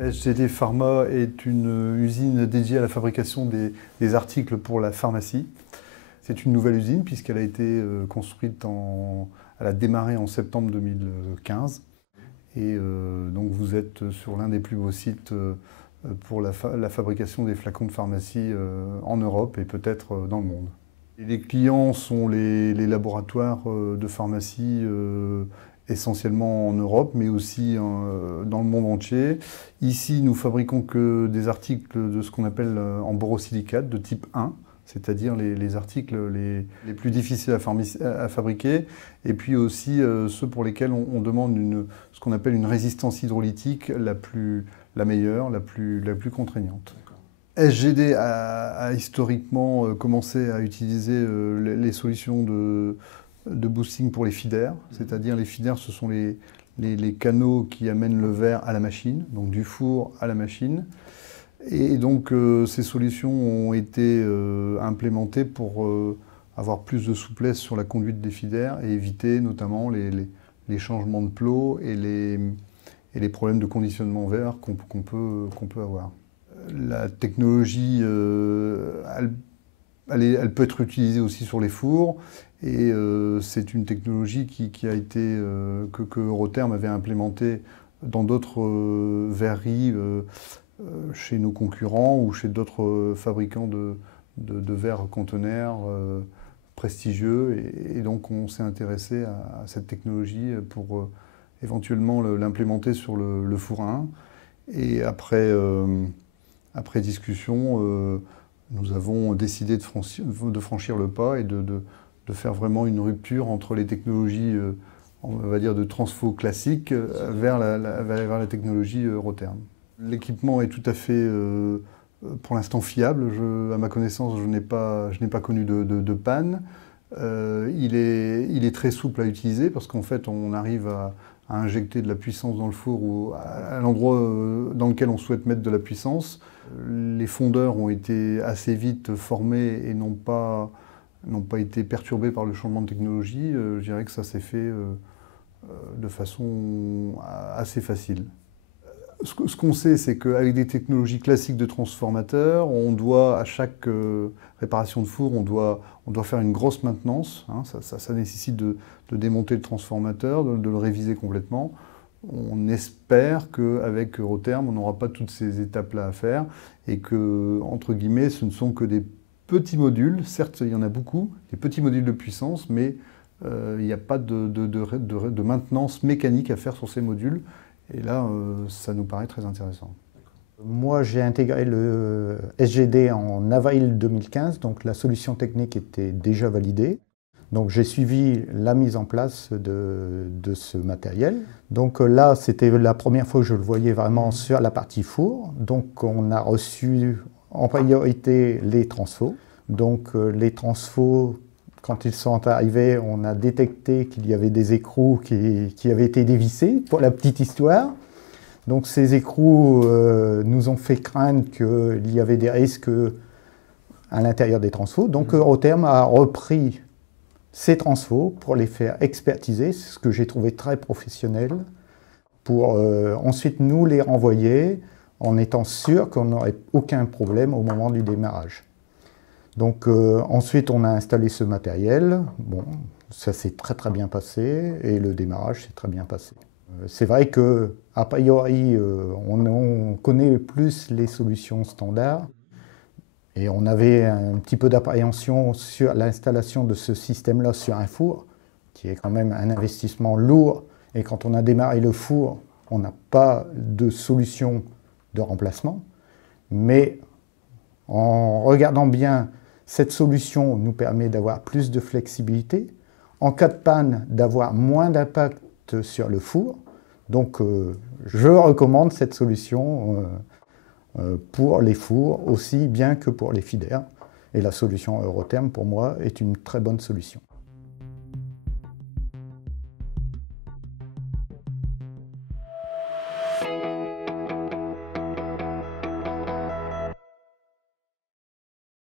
SGD Pharma est une usine dédiée à la fabrication des articles pour la pharmacie. C'est une nouvelle usine puisqu'elle a été construite elle a démarré en septembre 2015. Et donc vous êtes sur l'un des plus beaux sites pour la fabrication des flacons de pharmacie en Europe et peut-être dans le monde. Et les clients sont les laboratoires de pharmacie essentiellement en Europe, mais aussi dans le monde entier. Ici, nous fabriquons que des articles de ce qu'on appelle en borosilicate de type 1, c'est-à-dire les articles les plus difficiles à fabriquer, et puis aussi ceux pour lesquels on demande ce qu'on appelle une résistance hydraulitique la meilleure, la plus contraignante. SGD a historiquement commencé à utiliser les solutions de boosting pour les feeders, c'est-à-dire les feeders, ce sont les canaux qui amènent le verre à la machine, donc du four à la machine. Et donc ces solutions ont été implémentées pour avoir plus de souplesse sur la conduite des feeders et éviter notamment les changements de plot et les problèmes de conditionnement verre qu'on peut avoir. La technologie, elle peut être utilisée aussi sur les fours et c'est une technologie qui a été, que Eurotherm avait implémentée dans d'autres verreries chez nos concurrents ou chez d'autres fabricants de verres conteneurs prestigieux. Et donc on s'est intéressé à cette technologie pour éventuellement l'implémenter sur le four à 1. Et après discussion, nous avons décidé de franchir le pas et de faire vraiment une rupture entre les technologies, on va dire, de transfo classique vers la technologie Eurotherm. L'équipement est tout à fait, pour l'instant, fiable. À ma connaissance, je n'ai pas connu de panne. Il est très souple à utiliser parce qu'en fait, on arrive à injecter de la puissance dans le four ou à l'endroit dans lequel on souhaite mettre de la puissance. Les fondeurs ont été assez vite formés et n'ont pas été perturbés par le changement de technologie. Je dirais que ça s'est fait de façon assez facile. Ce qu'on sait, c'est qu'avec des technologies classiques de transformateurs, on doit, à chaque réparation de four, on doit faire une grosse maintenance. Hein, ça nécessite de démonter le transformateur, de le réviser complètement. On espère qu'avec Eurotherm, on n'aura pas toutes ces étapes-là à faire et que, entre guillemets, ce ne sont que des petits modules. Certes, il y en a beaucoup, des petits modules de puissance, mais il n'y a pas de maintenance mécanique à faire sur ces modules. Et là, ça nous paraît très intéressant. Moi, j'ai intégré le SGD en avril 2015, donc la solution technique était déjà validée. Donc j'ai suivi la mise en place de ce matériel. Donc là, c'était la première fois que je le voyais vraiment sur la partie four. Donc on a reçu en priorité les transfos. Donc les transfos, quand ils sont arrivés, on a détecté qu'il y avait des écrous qui avaient été dévissés, pour la petite histoire. Donc ces écrous nous ont fait craindre qu'il y avait des risques à l'intérieur des transfos. Donc Eurotherm a repris ces transfos pour les faire expertiser, ce que j'ai trouvé très professionnel, pour ensuite nous les renvoyer en étant sûr qu'on n'aurait aucun problème au moment du démarrage. Donc ensuite on a installé ce matériel, bon, ça s'est très bien passé et le démarrage s'est très bien passé. C'est vrai qu'a priori on connaît plus les solutions standards et on avait un petit peu d'appréhension sur l'installation de ce système-là sur un four, qui est quand même un investissement lourd, et quand on a démarré le four, on n'a pas de solution de remplacement, mais en regardant bien, cette solution nous permet d'avoir plus de flexibilité, en cas de panne, d'avoir moins d'impact sur le four. Donc je recommande cette solution pour les fours aussi bien que pour les feeders. Et la solution Eurotherm, pour moi, est une très bonne solution.